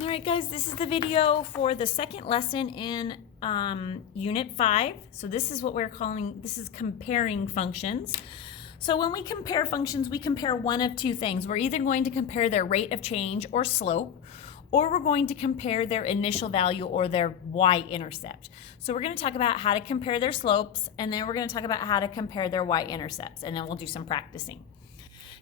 All right, guys, this is the video for the second lesson in Unit 5. So this is what we're calling, this is comparing functions. So when we compare functions, we compare one of two things. We're either going to compare their rate of change or slope, or we're going to compare their initial value or their y-intercept. So we're going to talk about how to compare their slopes, and then we're going to talk about how to compare their y-intercepts, and then we'll do some practicing.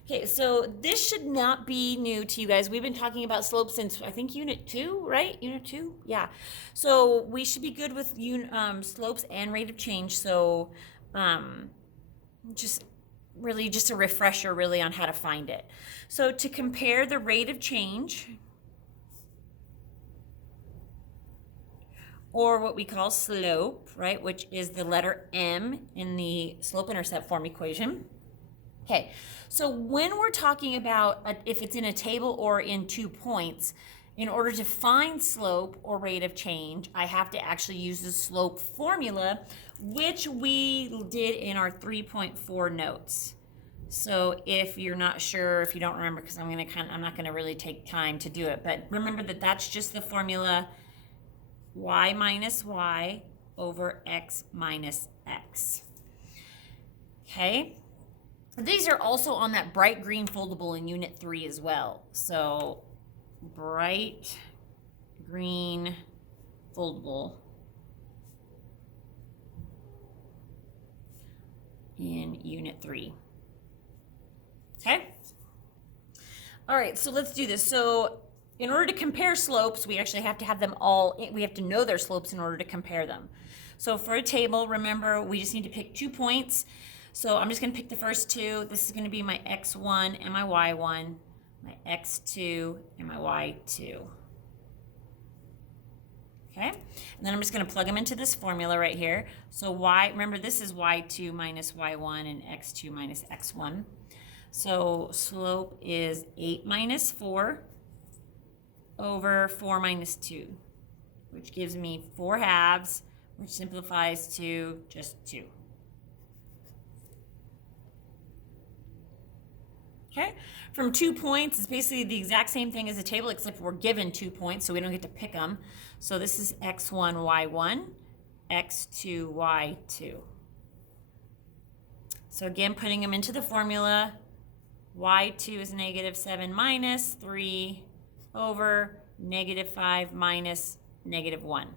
Okay, so this should not be new to you guys. We've been talking about slopes since, I think, Unit 2, right? Unit 2? Yeah. So we should be good with slopes and rate of change. So just a refresher, really, on how to find it. So to compare the rate of change, or what we call slope, right, which is the letter M in the slope-intercept form equation. Okay, so when we're talking about if it's in a table or in 2 points, in order to find slope or rate of change, I have to actually use the slope formula, which we did in our 3.4 notes. So if you're not sure, if you don't remember, because I'm not gonna really take time to do it, but remember that that's just the formula y minus y over x minus x. Okay. These are also on that bright green foldable in Unit 3 as well. So bright green foldable in Unit 3. Okay? All right, so let's do this. So in order to compare slopes, we actually have to have them all, we have to know their slopes in order to compare them. So for a table, remember, we just need to pick 2 points. So I'm just going to pick the first two. This is going to be my x1 and my y1, my x2 and my y2. Okay, and then I'm just going to plug them into this formula right here. So remember, this is y2 minus y1 and x2 minus x1. So slope is 8 minus 4 over 4 minus 2, which gives me 4 halves, which simplifies to just 2. Okay, from 2 points, it's basically the exact same thing as a table, except we're given 2 points, so we don't get to pick them. So this is x1, y1, x2, y2. So again, putting them into the formula, y2 is negative 7 minus 3 over negative 5 minus negative 1.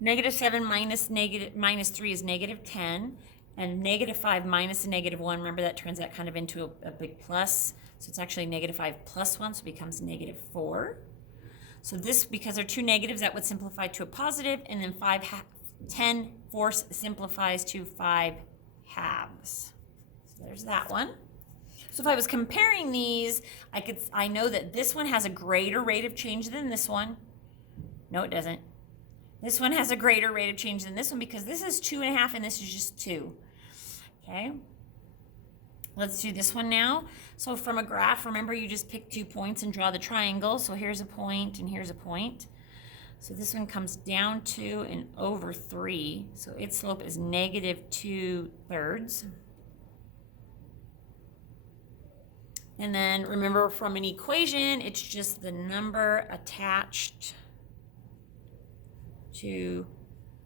Negative 7 minus 3 is negative 10. And negative 5 minus a negative 1, remember that turns that kind of into a big plus. So it's actually negative 5 plus 1, so it becomes negative 4. So this, because they're two negatives, that would simplify to a positive, and then 10 fourths simplifies to 5 halves. So there's that one. So if I was comparing these, I know that this one has a greater rate of change than this one. No, it doesn't. This one has a greater rate of change than this one because this is 2.5 and this is just 2. Okay, let's do this one now. So from a graph, remember you just pick 2 points and draw the triangle. So here's a point and here's a point. So this one comes down 2 and over 3. So its slope is negative 2/3. And then remember, from an equation, it's just the number attached to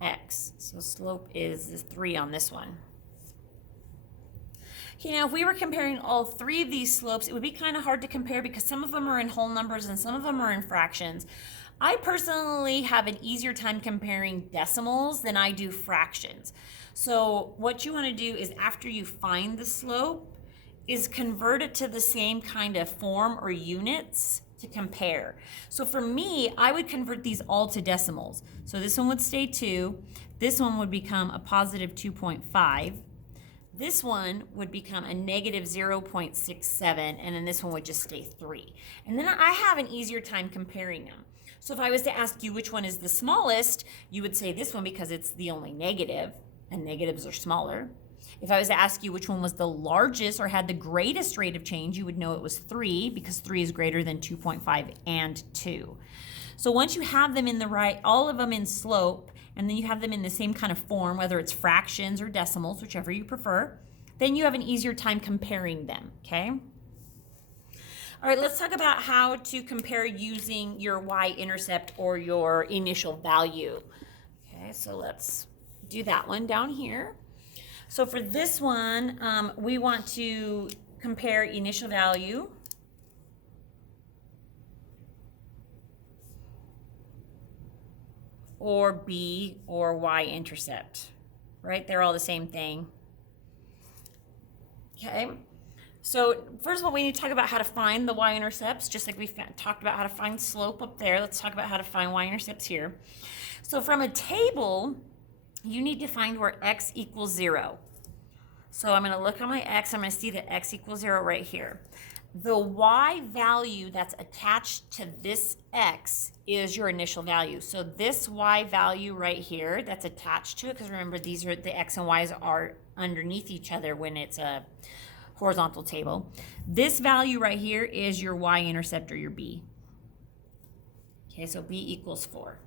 x. So slope is 3 on this one. Okay, now if we were comparing all 3 of these slopes, it would be kind of hard to compare because some of them are in whole numbers and some of them are in fractions. I personally have an easier time comparing decimals than I do fractions. So what you want to do is, after you find the slope, is convert it to the same kind of form or units to compare. So for me, I would convert these all to decimals. So this one would stay 2. This one would become a positive 2.5. This one would become a negative 0.67, and then this one would just stay 3. And then I have an easier time comparing them. So if I was to ask you which one is the smallest, you would say this one because it's the only negative, and negatives are smaller. If I was to ask you which one was the largest or had the greatest rate of change, you would know it was 3 because 3 is greater than 2.5 and 2. So once you have them in the right, all of them in slope, and then you have them in the same kind of form, whether it's fractions or decimals, whichever you prefer, then you have an easier time comparing them, okay? All right, let's talk about how to compare using your y-intercept or your initial value. Okay, so let's do that one down here. So for this one, we want to compare initial value or B or y-intercept, right? They're all the same thing. Okay, so first of all, we need to talk about how to find the y-intercepts, just like we talked about how to find slope up there. Let's talk about how to find y-intercepts here. So from a table, you need to find where x equals 0. So I'm going to look at my x. I'm going to see that x equals 0 right here. The y value that's attached to this x is your initial value. So this y value right here that's attached to it, because remember these are the x and y's are underneath each other when it's a horizontal table. This value right here is your y-intercept or your b. Okay, so b equals 4.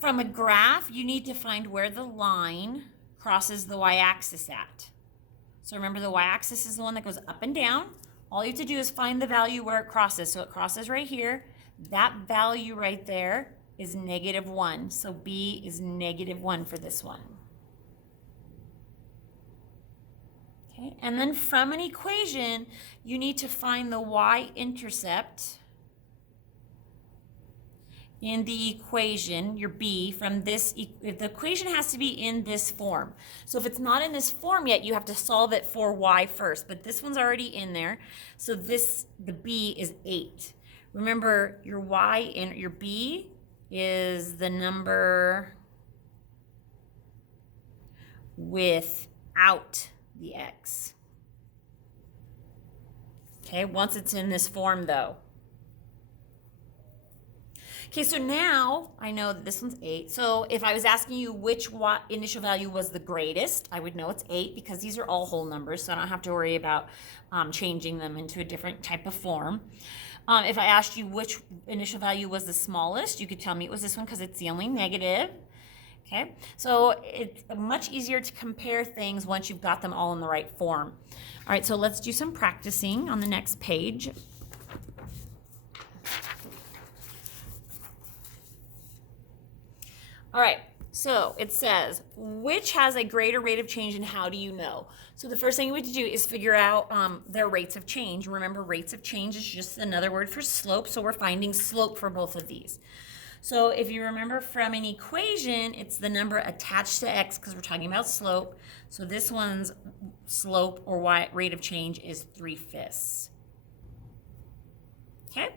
From a graph, you need to find where the line crosses the y-axis at. So remember, the y-axis is the one that goes up and down. All you have to do is find the value where it crosses. So it crosses right here. That value right there is -1. So b is -1 for this one. Okay, and then from an equation, you need to find the y-intercept in the equation, your b, from this, the equation has to be in this form. So if it's not in this form yet, you have to solve it for y first, but this one's already in there. So the b is 8. Remember, your y and your b is the number without the x. Okay, once it's in this form though. Okay, so now I know that this one's 8. So if I was asking you which initial value was the greatest, I would know it's 8 because these are all whole numbers, so I don't have to worry about changing them into a different type of form. If I asked you which initial value was the smallest, you could tell me it was this one because it's the only negative. Okay, so it's much easier to compare things once you've got them all in the right form. All right, so let's do some practicing on the next page. All right, so it says, which has a greater rate of change and how do you know? So the first thing we have to do is figure out their rates of change. Remember, rates of change is just another word for slope, so we're finding slope for both of these. So if you remember from an equation, it's the number attached to x because we're talking about slope. So this one's slope or rate of change is 3/5. Okay?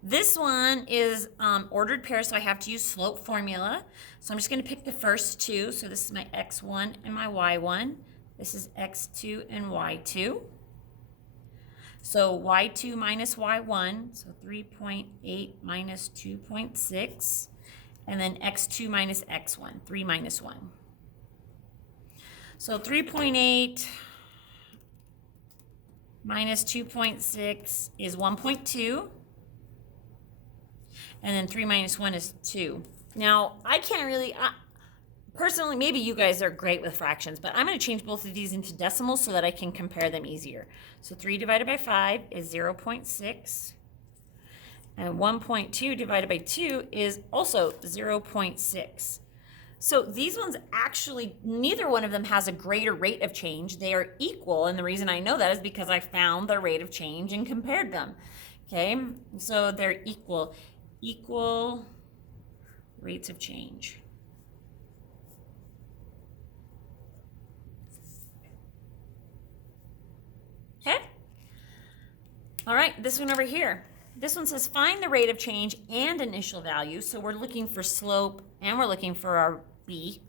This one is ordered pairs, so I have to use slope formula. So I'm just going to pick the first two. So this is my x1 and my y1. This is x2 and y2. So y2 minus y1, so 3.8 minus 2.6. And then x2 minus x1, 3 minus 1. So 3.8 minus 2.6 is 1.2. And then 3 minus 1 is 2. Now, I can't really, personally, maybe you guys are great with fractions, but I'm going to change both of these into decimals so that I can compare them easier. So 3 divided by 5 is 0.6. And 1.2 divided by 2 is also 0.6. So these ones actually, neither one of them has a greater rate of change. They are equal, and the reason I know that is because I found their rate of change and compared them. Okay, so they're equal rates of change. Okay? All right, this one over here. This one says find the rate of change and initial value. So we're looking for slope and we're looking for our b.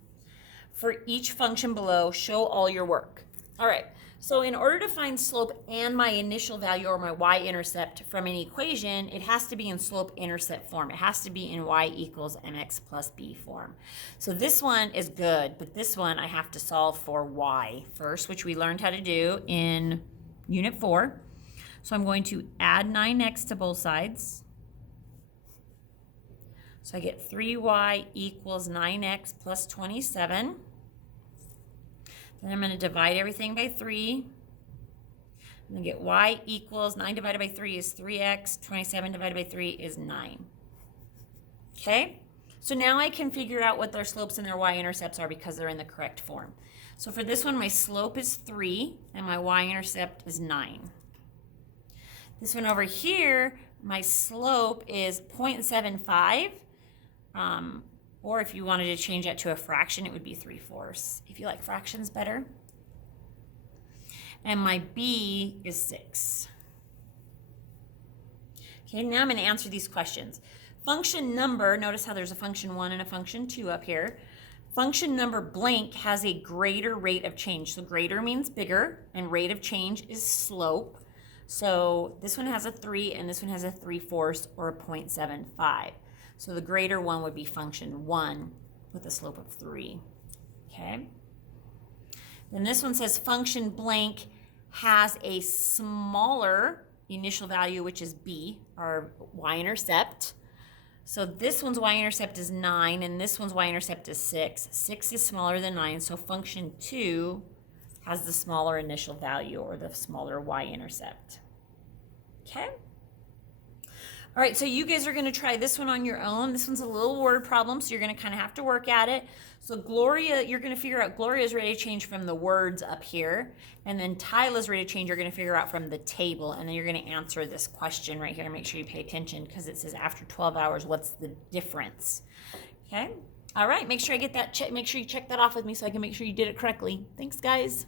For each function below, show all your work. All right, so in order to find slope and my initial value or my y-intercept from an equation, it has to be in slope-intercept form. It has to be in y equals mx plus b form. So this one is good, but this one I have to solve for y first, which we learned how to do in Unit 4. So I'm going to add 9x to both sides. So I get 3y equals 9x plus 27. Then I'm going to divide everything by 3. I'm going to get y equals 9 divided by 3 is 3x. 27 divided by 3 is 9. Okay? So now I can figure out what their slopes and their y-intercepts are because they're in the correct form. So for this one, my slope is 3 and my y-intercept is 9. This one over here, my slope is 0.75. Or if you wanted to change that to a fraction, it would be 3/4 if you like fractions better. And my b is 6. Okay, now I'm going to answer these questions. Function number, notice how there's a function 1 and a function 2 up here. Function number blank has a greater rate of change. So greater means bigger, and rate of change is slope. So this one has a 3, and this one has a 3/4 or a 0.75. So the greater one would be function 1 with a slope of 3. Okay? Then this one says function blank has a smaller initial value, which is b, our y-intercept. So this one's y-intercept is 9, and this one's y-intercept is 6. 6 is smaller than 9, so function 2 has the smaller initial value or the smaller y-intercept. Okay? All right, so you guys are going to try this one on your own. This one's a little word problem, so you're going to kind of have to work at it. So Gloria, you're going to figure out Gloria's rate of change from the words up here, and then Tyla's rate of change you're going to figure out from the table, and then you're going to answer this question right here. Make sure you pay attention because it says after 12 hours, what's the difference? Okay? All right, make sure I get that check. Make sure you check that off with me so I can make sure you did it correctly. Thanks, guys.